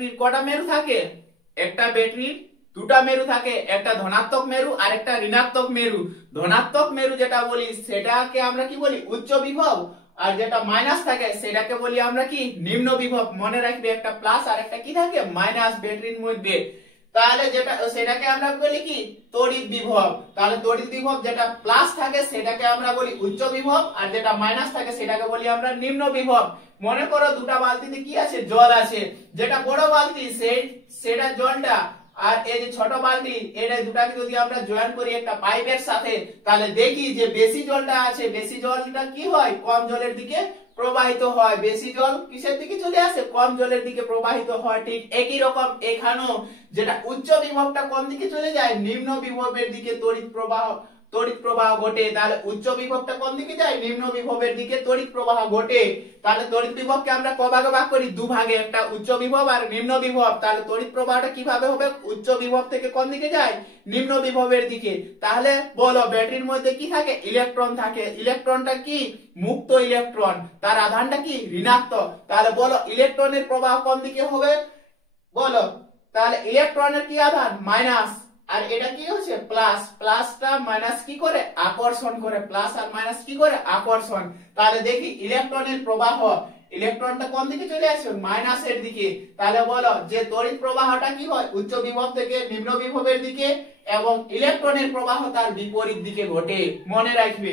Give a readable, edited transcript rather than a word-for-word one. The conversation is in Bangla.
ব্যাটারির কটা মেরু থাকে? একটা ব্যাটারির দুটা মেরু থাকে, একটা ধনাত্মক মেরু আর একটা ঋণাত্মক মেরু। ধনাত্মক মেরু যেটা বলি সেটাকে আমরা কি বলি? উচ্চ বিভব। আর যেটা মাইনাস থাকে সেটাকে বলি আমরা কি? নিম্ন বিভব। মনে রাখবে একটা প্লাস আর একটা কি থাকে? মাইনাস ব্যাটারির মধ্যে। তাহলে যেটা সেটাকে আমরা বলি কি? তড়িৎ বিভব। তাহলে তড়িৎ বিভব যেটা প্লাস থাকে সেটাকে আমরা বলি উচ্চ বিভব, আর যেটা মাইনাস থাকে সেটাকে বলি আমরা নিম্ন বিভব। মনে করো দুটা বালতিতে কি আছে? জল আছে। যেটা বড় বালতি সেটা জলটা, আর এই যে ছোট বালতি, এটা দুটাকে যদি আমরা জয়েন করি একটা পাইপের সাথে, তাহলে দেখি যে বেশি জলটা আছে, বেশি জলটা কি হয়? কম জলের দিকে প্রবাহিত হয়। বেশি জল কিসের দিকে চলে আসে? কম জলের দিকে প্রবাহিত হয়। ঠিক একই রকম এখানেও যেটা উচ্চ বিভবটা কোন দিকে চলে যায়? নিম্ন বিভবের দিকে তড়িৎ প্রবাহ ঘটে। তাহলে উচ্চ বিভবটা কোন দিকে যায়? নিম্ন বিভবের দিকে তড়িৎ প্রবাহ ঘটে। তাহলে তড়িৎ বিভবকে আমরা ক ভাগে ভাগ করি? দু ভাগে, একটা উচ্চ বিভব আর নিম্ন বিভব। তাহলে তড়িৎ প্রবাহটা কিভাবে হবে? উচ্চ বিভব থেকে কোন দিকে যায়? নিম্ন বিভবের দিকে। তাহলে বলো ব্যাটারির মধ্যে কি থাকে? ইলেকট্রন থাকে। ইলেকট্রনটা কি? মুক্ত ইলেকট্রন। তার আধানটা কি? ঋণাত্মক। তাহলে বলো ইলেকট্রনের প্রবাহ কোন দিকে হবে? বলো। তাহলে ইলেকট্রনের কি আধান? মাইনাস। আর এটা কি হচ্ছে? প্লাস। প্লাসটা মাইনাস কি করে? আকর্ষণ করে। প্লাস আর মাইনাস কি করে? আকর্ষণ। তাহলে দেখি ইলেকট্রনের প্রবাহ, ইলেকট্রনটা কোন দিকে চলে আসবে? মাইনাসের দিকে। তাহলে বলো যে তড়িৎ প্রবাহটা কি হয়? উচ্চ বিভব থেকে নিম্ন বিভবের দিকে, এবং ইলেকট্রনের প্রবাহ তার বিপরীত দিকে ঘটে। মনে রাখবে।